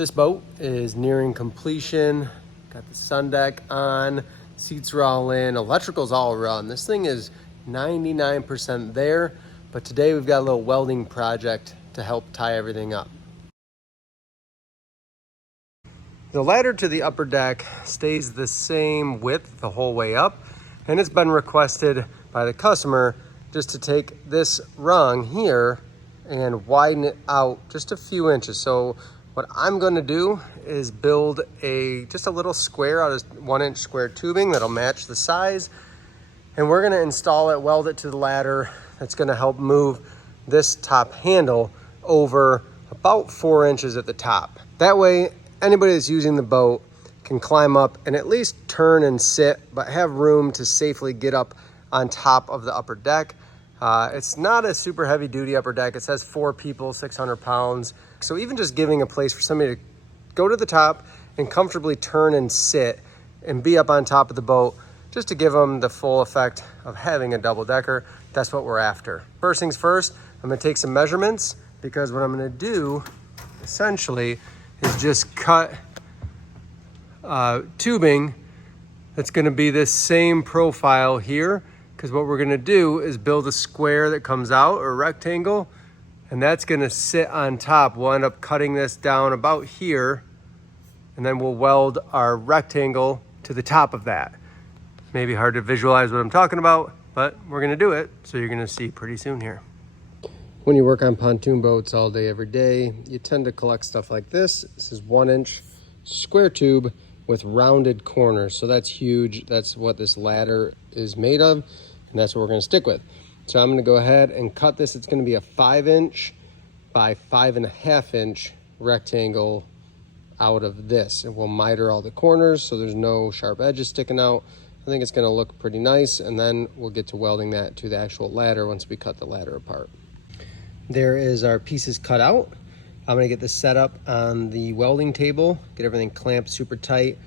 This boat is nearing completion. Got the sun deck on, seats are all in, electrical's all run. This thing is 99% there, but today we've got a little welding project to help tie everything up. The ladder to the upper deck stays the same width the whole way up, and it's been requested by the customer just to take this rung here and widen it out just a few inches. So what I'm going to do is build just a little square out of 1-inch square tubing that'll match the size, and we're going to install it, weld it to the ladder. That's going to help move this top handle over about 4 inches at the top. That way anybody that's using the boat can climb up and at least turn and sit, but have room to safely get up on top of the upper deck. It's not a super heavy duty upper deck. It says 4 people, 600 pounds. So even just giving a place for somebody to go to the top and comfortably turn and sit and be up on top of the boat, just to give them the full effect of having a double decker, that's what we're after. First things first, I'm gonna take some measurements, because what I'm gonna do essentially is just cut tubing that's gonna be this same profile here, because what we're gonna do is build a square that comes out, or rectangle, and that's gonna sit on top. We'll end up cutting this down about here, and then we'll weld our rectangle to the top of that. Maybe hard to visualize what I'm talking about, but we're gonna do it, so you're gonna see pretty soon here. When you work on pontoon boats all day, every day, you tend to collect stuff like this. This is 1-inch square tube with rounded corners. So that's huge. That's what this ladder is made of, and that's what we're gonna stick with. So I'm gonna go ahead and cut this. It's gonna be a 5-inch by 5.5-inch rectangle out of this. And we'll miter all the corners so there's no sharp edges sticking out. I think it's gonna look pretty nice, and then we'll get to welding that to the actual ladder once we cut the ladder apart. There is our pieces cut out. I'm gonna get this set up on the welding table, get everything clamped super tight,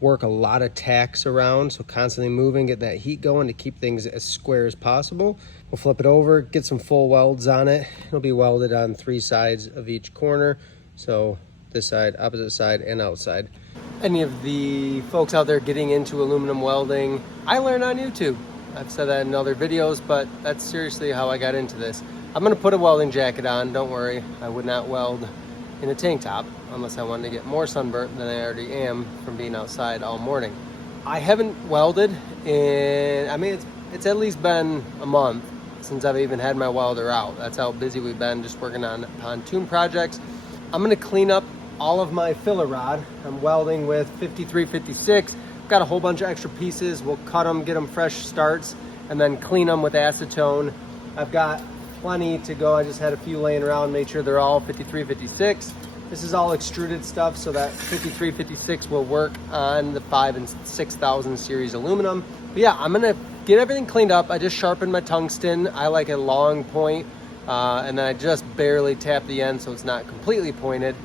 work a lot of tacks around, so constantly moving, get that heat going to keep things as square as possible. We'll flip it over, get some full welds on it. It'll be welded on 3 sides of each corner. So this side, opposite side, and outside. Any of the folks out there getting into aluminum welding, I learned on YouTube. I've said that in other videos, but that's seriously how I got into this. I'm gonna put a welding jacket on, don't worry. I would not weld in a tank top unless I wanted to get more sunburnt than I already am from being outside all morning. I haven't welded in, I mean, it's at least been a month since I've even had my welder out. That's how busy we've been just working on pontoon projects. I'm gonna clean up all of my filler rod. I'm welding with 5356. Got a whole bunch of extra pieces. We'll cut them, get them fresh starts, and then clean them with acetone. I've got plenty to go. I just had a few laying around, made sure they're all 5356. This is all extruded stuff, so that 5356 will work on the 5 and 6000 series aluminum. But yeah, I'm gonna get everything cleaned up. I just sharpened my tungsten. I like a long point, and then I just barely tap the end so it's not completely pointed.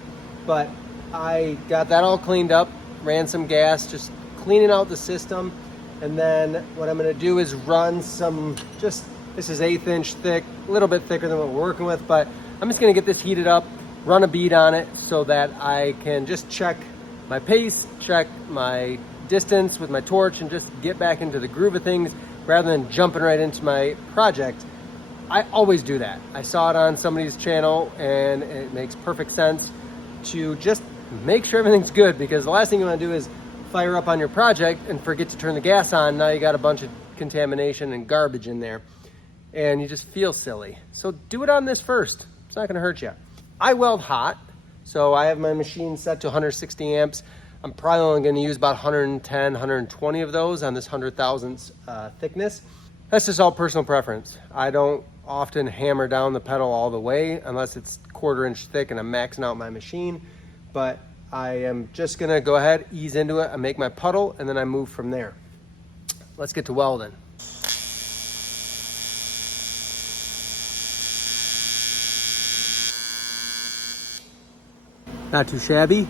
But I got that all cleaned up, ran some gas, just cleaning out the system. And then what I'm gonna do is run some, this is 1/8 inch thick, a little bit thicker than what we're working with, but I'm just gonna get this heated up, run a bead on it so that I can just check my pace, check my distance with my torch, and just get back into the groove of things rather than jumping right into my project. I always do that. I saw it on somebody's channel and it makes perfect sense to just make sure everything's good, because the last thing you wanna do is fire up on your project and forget to turn the gas on. Now you got a bunch of contamination and garbage in there, and you just feel silly. So do it on this first. It's not gonna hurt you. I weld hot, so I have my machine set to 160 amps. I'm probably only gonna use about 110, 120 of those on this 100 thousandths thickness. That's just all personal preference. I don't often hammer down the pedal all the way unless it's 1/4 inch thick and I'm maxing out my machine. But I am just gonna go ahead, ease into it, I make my puddle, and then I move from there. Let's get to welding. Not too shabby.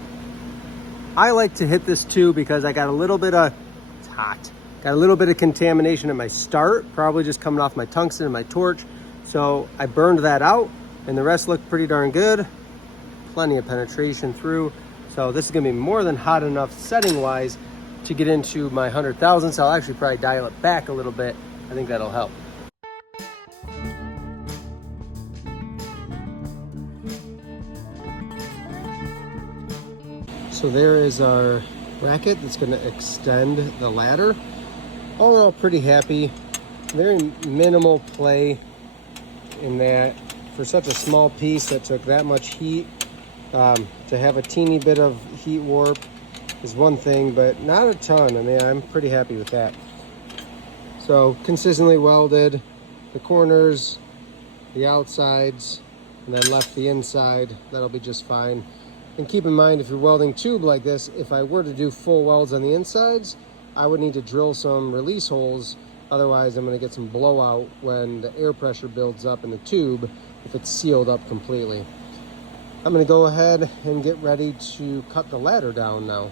I like to hit this too because I got a little bit of, it's hot, got a little bit of contamination at my start, probably just coming off my tungsten and my torch. So I burned that out, and the rest looked pretty darn good. Plenty of penetration through. So this is gonna be more than hot enough setting wise to get into my 100 thousandths. I'll actually probably dial it back a little bit. I think that'll help. So there is our bracket that's gonna extend the ladder. All in all, pretty happy. Very minimal play in that for such a small piece that took that much heat. To have a teeny bit of heat warp is one thing, but not a ton. I mean, I'm pretty happy with that. So consistently welded the corners, the outsides, and then left the inside. That'll be just fine. And keep in mind, if you're welding tube like this, if I were to do full welds on the insides, I would need to drill some release holes. Otherwise, I'm going to get some blowout when the air pressure builds up in the tube if it's sealed up completely. I'm going to go ahead and get ready to cut the ladder down now.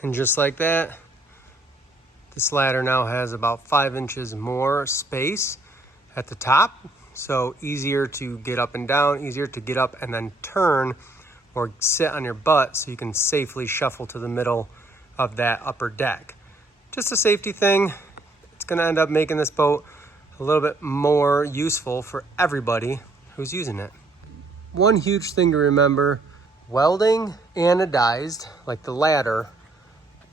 And just like that, this ladder now has about 5 inches more space at the top. So easier to get up and down, easier to get up and then turn or sit on your butt so you can safely shuffle to the middle of that upper deck. Just a safety thing. It's gonna end up making this boat a little bit more useful for everybody who's using it. One huge thing to remember, welding anodized, like the ladder,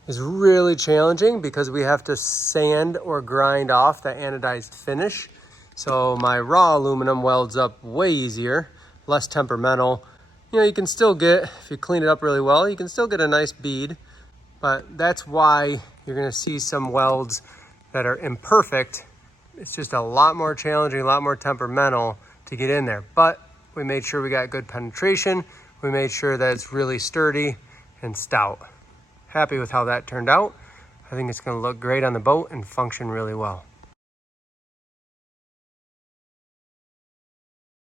is really challenging because we have to sand or grind off that anodized finish. So my raw aluminum welds up way easier, less temperamental. You know, you can still get, if you clean it up really well, you can still get a nice bead, but that's why you're gonna see some welds that are imperfect. It's just a lot more challenging, a lot more temperamental to get in there. But we made sure we got good penetration. We made sure that it's really sturdy and stout. Happy with how that turned out. I think it's gonna look great on the boat and function really well.